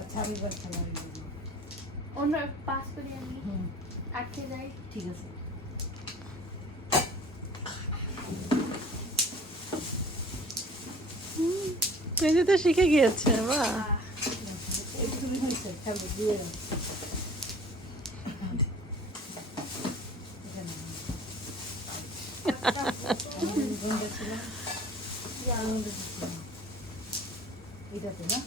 अच्छा আমি বাচ্চা না অন্য পাস করে আমি আটকে যাই। ঠিক আছে মেজে তো শিখে গিয়েছে বাহ একটু হয়েছে খাবো দিয়ে দাও এটাতে না